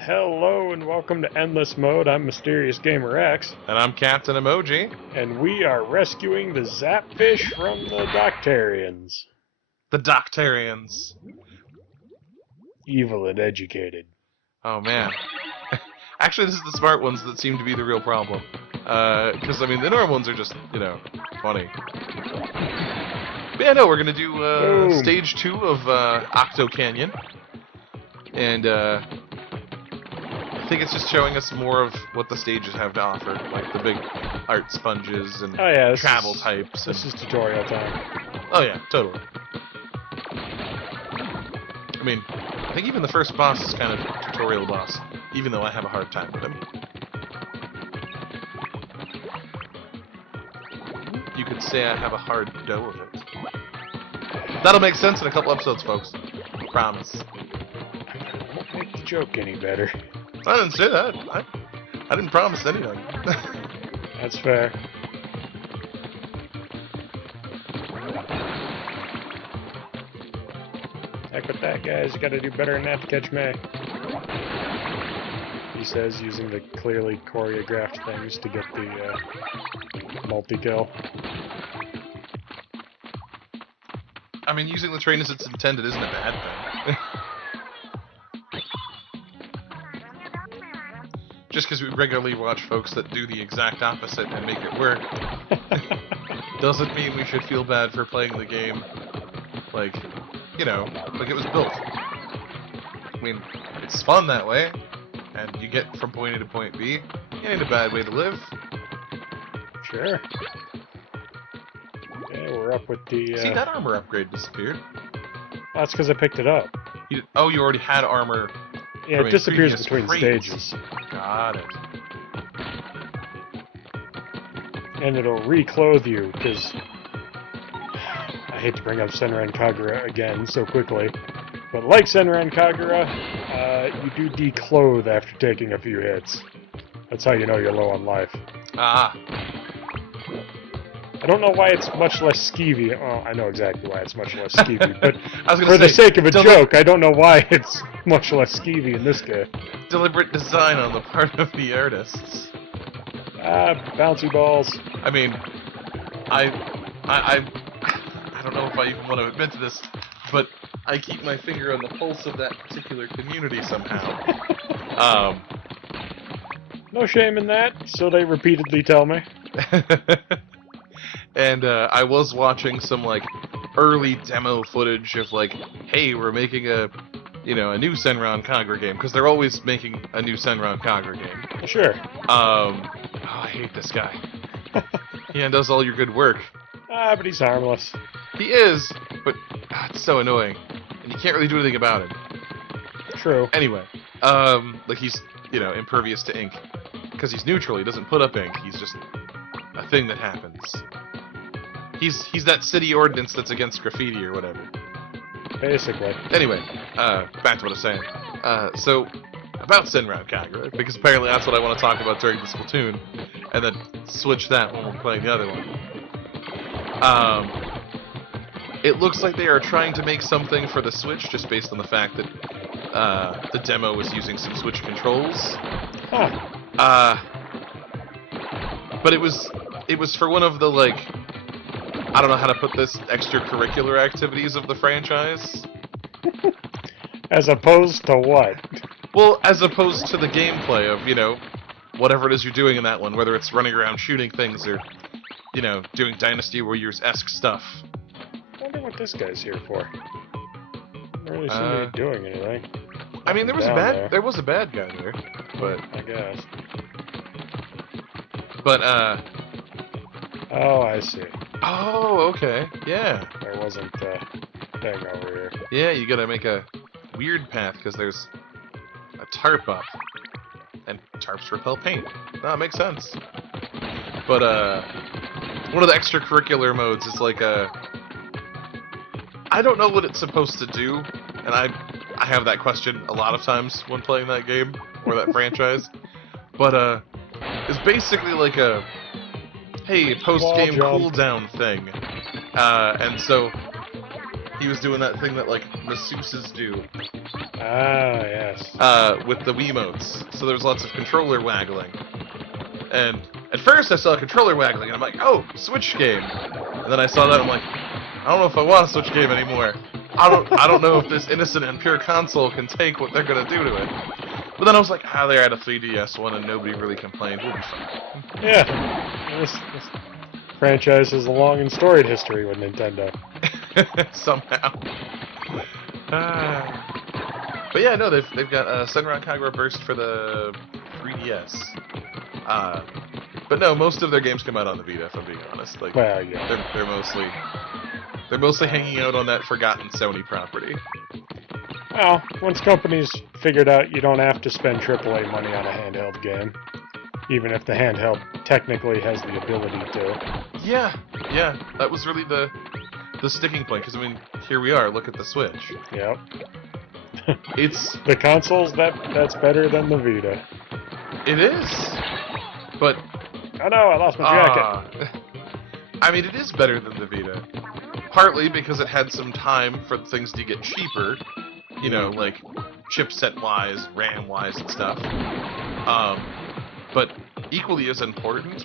Hello and welcome to Endless Mode. I'm Mysterious Gamer X, And I'm Captain Emoji. and we are rescuing the Zapfish from the Octarians. The Octarians. Evil and educated. Oh, man. Actually, this is the smart ones that seem to be the real problem. Because, I mean, the normal ones are just, funny. But yeah, no, we're going to do Stage 2 of Octo Canyon. And I think it's just showing us more of what the stages have to offer. Like the big art sponges and travel types. This is tutorial time. Oh, yeah, totally. I mean, I think even the first boss is kind of a tutorial boss, even though I have a hard time with him. You could say I have a hard go of it. That'll make sense in a couple episodes, folks. Promise. Won't make the joke any better. I didn't say that. I didn't promise anything. That's fair. Heck with that, guys. You gotta do better than that to catch me. He says, using the clearly choreographed things to get the multi-kill. I mean, using the train as it's intended isn't a bad thing. Just because we regularly watch folks that do the exact opposite and make it work doesn't mean we should feel bad for playing the game like it was built. I mean, it's fun that way, and you get from point A to point B. It ain't a bad way to live. Sure. Yeah, we're up with the... See, that armor upgrade disappeared. That's because I picked it up. You already had armor. Yeah, it disappears between stages. Got it. And it'll reclothe you, because... I hate to bring up Senran Kagura again so quickly, but like Senran Kagura, you do declothe after taking a few hits. That's how you know you're low on life. Ah. I don't know why it's much less skeevy. Oh, I know exactly why it's much less skeevy, but for the sake of a joke, I don't know why it's much less skeevy in this game. Deliberate design on the part of the artists. Bouncy balls. I mean, I don't know if I even want to admit to this, but I keep my finger on the pulse of that particular community somehow. No shame in that, so they repeatedly tell me. And I was watching some early demo footage of hey, we're making a new Senran Kagura game, because they're always making a new Senran Kagura game. Sure. I hate this guy. He undoes all your good work. But he's harmless. He is, but it's so annoying, and you can't really do anything about it. True. Anyway, he's impervious to ink, because he's neutral. He doesn't put up ink. He's just a thing that happens. He's that city ordinance that's against graffiti or whatever. Basically. Anyway, back to what I was saying. So, about Senran Kagura, because apparently that's what I want to talk about during the Splatoon, and then switch that when we're playing the other one. It looks like they are trying to make something for the Switch, just based on the fact that the demo was using some Switch controls. Huh. But it was for one of the I don't know how to put this, extracurricular activities of the franchise. As opposed to what? Well, as opposed to the gameplay of, whatever it is you're doing in that one, whether it's running around shooting things or, doing Dynasty Warriors-esque stuff. I wonder what this guy's here for. I don't really seem to be doing anything. I mean, there was a bad guy there, but I guess. But Oh, I see. Oh, okay. Yeah. There wasn't a thing over here. Yeah, you gotta make a weird path because there's a tarp up, and tarps repel paint. No, it makes sense. But one of the extracurricular modes is I don't know what it's supposed to do, and I have that question a lot of times when playing that game or that franchise. But it's basically a post-game cooldown thing. And so he was doing that thing that masseuses do. Ah, yes. With the Wiimotes. So there was lots of controller waggling. And at first I saw controller waggling, and I'm like, oh, Switch game. And then I saw that, and I'm like, I don't know if I want a Switch game anymore. I don't know if this innocent and pure console can take what they're gonna do to it. But then I was like, they're at a 3DS one, and nobody really complained. We'll be fine. Yeah. This franchise has a long and storied history with Nintendo. Somehow. But yeah, no, they've got Senran Kagura Burst for the 3DS. But no, most of their games come out on the Vita, if I'm being honest. Like, Well, yeah. they're mostly hanging out on that forgotten Sony property. Well, once companies figured out you don't have to spend AAA money on a handheld game, even if the handheld technically has the ability to. Yeah, that was really the sticking point, because, I mean, here we are, look at the Switch. Yep. It's... The consoles, that's better than the Vita. It is, but... Oh no, I lost my jacket. I mean, it is better than the Vita. Partly because it had some time for things to get cheaper, you know, like chipset-wise, RAM-wise and stuff. But equally as important,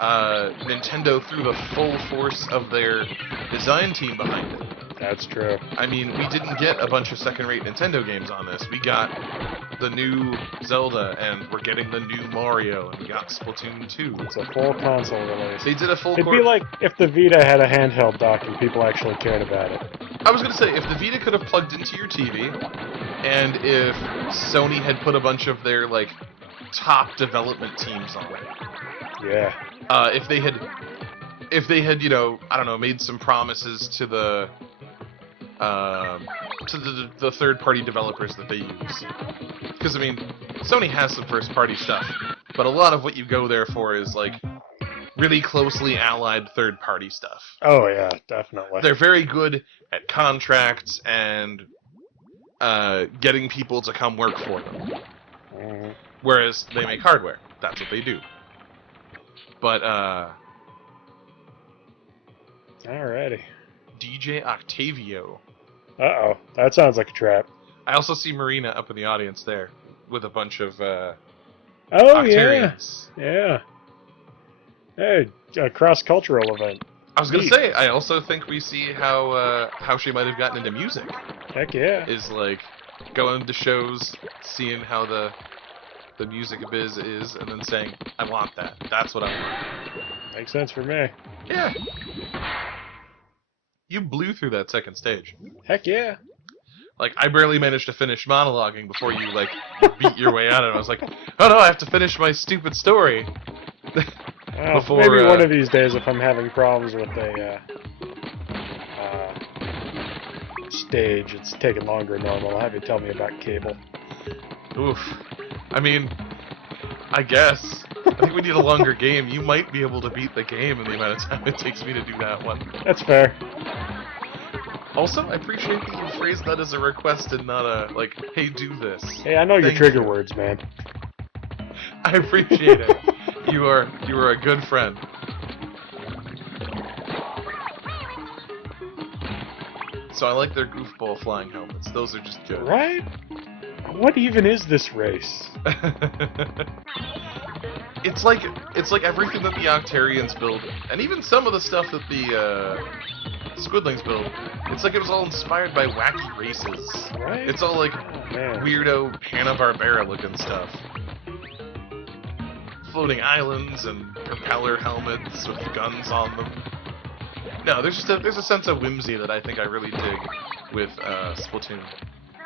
Nintendo threw the full force of their design team behind it. That's true. I mean, we didn't get a bunch of second-rate Nintendo games on this. We got the new Zelda, and we're getting the new Mario, and we got Splatoon 2. It's a full console release. They did a full... It'd be like if the Vita had a handheld dock and people actually cared about it. I was going to say, if the Vita could have plugged into your TV, and if Sony had put a bunch of their, like, top development teams on it. Yeah. If they had, you know, I don't know, made some promises to the third-party developers that they use. Because, I mean, Sony has some first-party stuff, but a lot of what you go there for is, like, really closely allied third-party stuff. Oh, yeah, definitely. They're very good at contracts and getting people to come work for them. Mm-hmm. Whereas they make hardware. That's what they do. But, Alrighty. DJ Octavio. Uh-oh, that sounds like a trap. I also see Marina up in the audience there with a bunch of Oh, Octarians. yeah. Hey, a cross-cultural event. I was going to say, I also think we see how she might have gotten into music. Heck yeah. Is, like, going to shows, seeing how the music biz is, and then saying, I want that. That's what I want. Makes sense for me. Yeah. You blew through that second stage. Heck yeah. Like, I barely managed to finish monologuing before you, like, beat your way out of it. I was like, oh no, I have to finish my stupid story. Well, before, maybe one of these days if I'm having problems with a stage, it's taking longer than normal. I'll have you tell me about cable. Oof. I mean, I guess. I think we need a longer game. You might be able to beat the game in the amount of time it takes me to do that one. That's fair. Also, I appreciate that you phrased that as a request and not a, like, hey, do this. Hey, I know your Thank trigger you. words, man. I appreciate it. You are a good friend. So I like their goofball flying helmets. Those are just good. Right? What even is this race? It's like everything that the Octarians build, and even some of the stuff that the Squidlings build. It's like it was all inspired by wacky races. Right? It's all like Man. weirdo Hanna-Barbera looking stuff. Floating islands and propeller helmets with guns on them. No, there's a sense of whimsy that I think I really dig with Splatoon.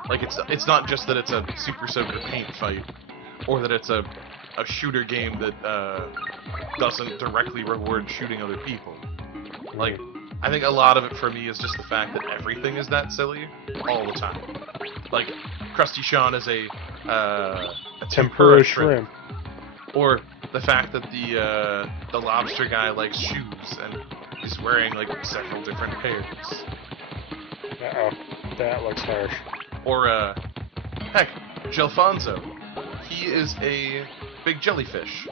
Like it's not just that it's a Super Soaker paint fight, or that it's a shooter game that doesn't directly reward shooting other people. Like, I think a lot of it for me is just the fact that everything is that silly all the time. Like, Krusty Sean is a tempura shrimp. Or the fact that the lobster guy likes shoes and he's wearing like several different pairs. Uh-oh, that looks harsh. Or heck, Gelfonso. He is a big jellyfish.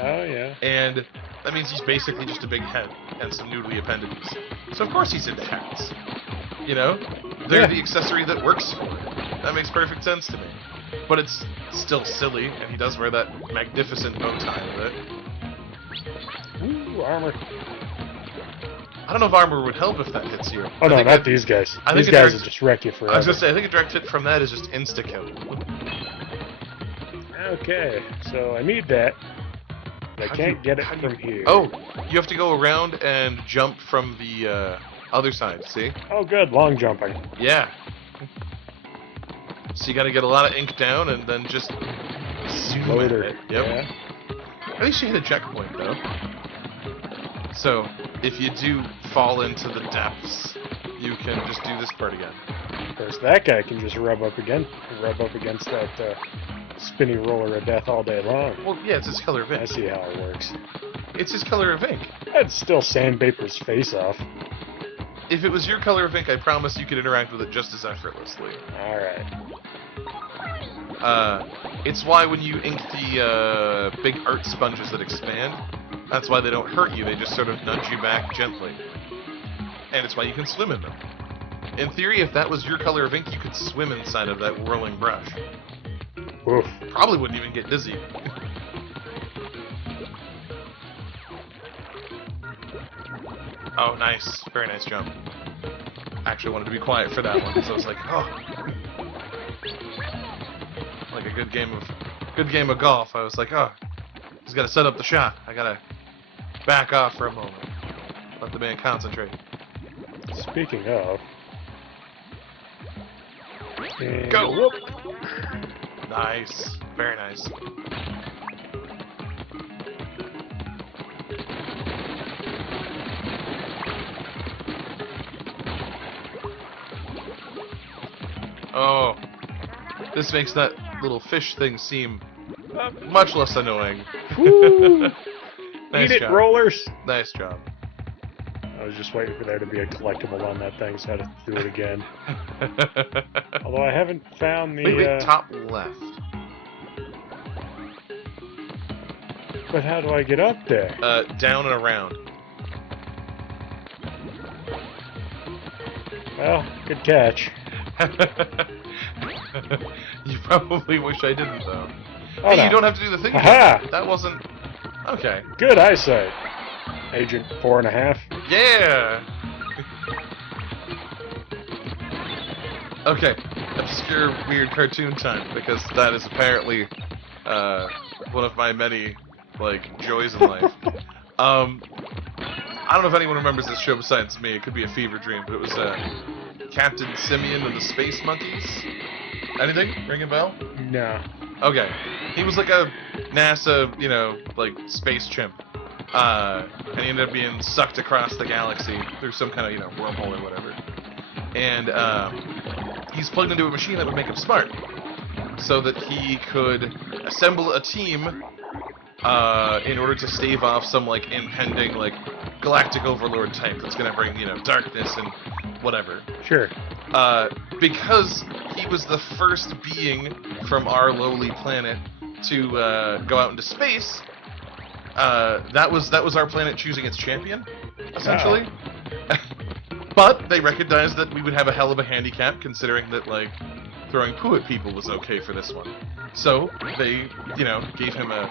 Oh yeah. And that means he's basically just a big head and some noodly appendages. So of course he's into hats. You know? They're the accessory that works for it. That makes perfect sense to me. But it's still silly, and he does wear that magnificent bow tie with it. Ooh, armor. I don't know if armor would help if that hits you. Oh no, not these guys. These guys will just wreck you forever. I was gonna say, I think a direct hit from that is just insta-kill. Okay, so I need that. I can't get it from here. Oh, you have to go around and jump from the other side, see? Oh good, long jumping. Yeah. So you gotta get a lot of ink down and then just zoom Loader. at it. Yep. Yeah. At least you hit a checkpoint, though. So, if you do fall into the depths, you can just do this part again. Of course, that guy can just rub up against that spinny roller of death all day long. Well, yeah, it's his color of ink. I see how it works. It's his color of ink. I'd still sandpaper's face off. If it was your color of ink, I promise you could interact with it just as effortlessly. Alright. It's why when you ink the big art sponges that expand, that's why they don't hurt you, they just sort of nudge you back gently. And it's why you can swim in them. In theory, if that was your color of ink, you could swim inside of that whirling brush. Oof. Probably wouldn't even get dizzy. Oh, nice. Very nice jump. Actually wanted to be quiet for that one, so I was like, oh. Like a good game of golf. I was like, oh, he's got to set up the shot. I got to back off for a moment. Let the man concentrate. Speaking of... Go! Whoop. Nice. Very nice. Oh. This makes that little fish thing seem much less annoying. Nice Eat it, job. rollers! Nice job. I was just waiting for there to be a collectible on that thing, so I had to do it again. Although I haven't found the... Wait, top left. But how do I get up there? Down and around. Well, good catch. You probably wish I didn't, though. Oh, Hey, no. you don't have to do the thing Aha! again. That wasn't... Okay. Good eyesight. Agent 4.5. Yeah! Okay. Obscure, weird cartoon time, because that is apparently one of my many, like, joys in life. I don't know if anyone remembers this show besides me. It could be a fever dream, but it was Captain Simeon and the Space Monkeys. Anything? Ring a bell? No. Okay. He was like a NASA, you know, like, space chimp. And he ended up being sucked across the galaxy through some kind of, you know, wormhole or whatever. And he's plugged into a machine that would make him smart. So that he could assemble a team in order to stave off some, like, impending, like, galactic overlord type that's gonna bring, you know, darkness and whatever. Sure. Because he was the first being from our lowly planet to go out into space, that was our planet choosing its champion, essentially. Oh. But they recognized that we would have a hell of a handicap, considering that, like, throwing poo at people was okay for this one. So they, you know, gave him a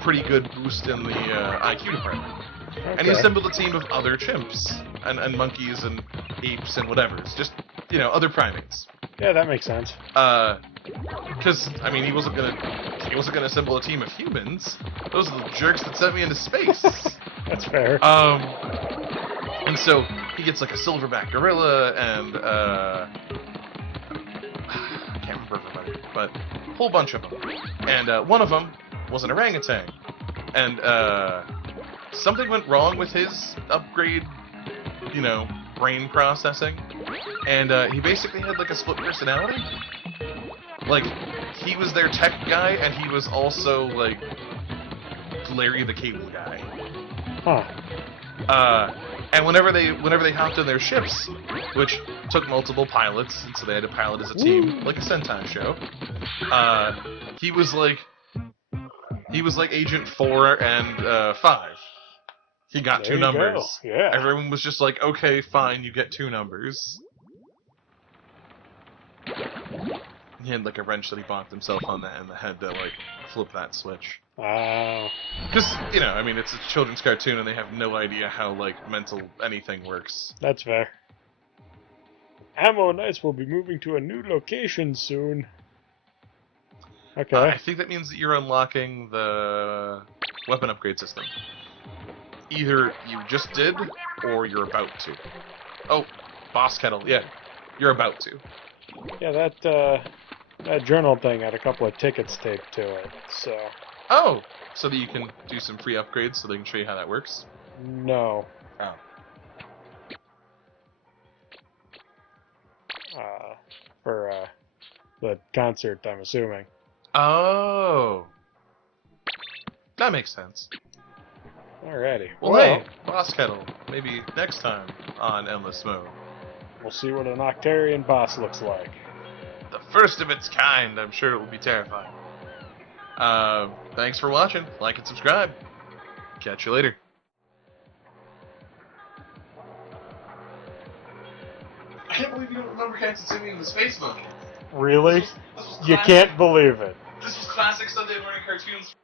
pretty good boost in the IQ department. Okay. And he assembled a team of other chimps and monkeys and apes and whatever's, just, you know, other primates. Yeah, that makes sense. Because I mean, he wasn't gonna assemble a team of humans. Those are the jerks that sent me into space. That's fair. And so he gets like a silverback gorilla and I can't remember everybody, but a whole bunch of them. And one of them was an orangutan. And something went wrong with his upgrade, you know, brain processing. And he basically had like a split personality. Like, he was their tech guy, and he was also like Larry the Cable Guy. Huh. And whenever they hopped in their ships, which took multiple pilots, and so they had to pilot as a team, like a Sentai show, he was like Agent 4 and 5. He got There two numbers. Go. Yeah. Everyone was just like, okay, fine, you get two numbers. He had like a wrench that he bonked himself on the and the head to like flip that switch. Oh. Because, you know, I mean, it's a children's cartoon and they have no idea how, like, mental anything works. That's fair. Ammo Knights will be moving to a new location soon. Okay. I think that means that you're unlocking the weapon upgrade system. Either you just did, or you're about to. Oh, boss kettle, yeah. You're about to. Yeah, that journal thing had a couple of tickets taped to it, so... Oh! So that you can do some free upgrades so they can show you how that works? No. Oh. For the concert, I'm assuming. Oh! That makes sense. Alrighty. Well, hey, boss kettle. Maybe next time on Endless Mode. We'll see what an Octarian boss looks like. The first of its kind. I'm sure it will be terrifying. Thanks for watching. Like and subscribe. Catch you later. I can't believe you don't remember Katsumi in the Space Monkey. Really? This was You classic. can't believe it. This was classic Sunday morning cartoons.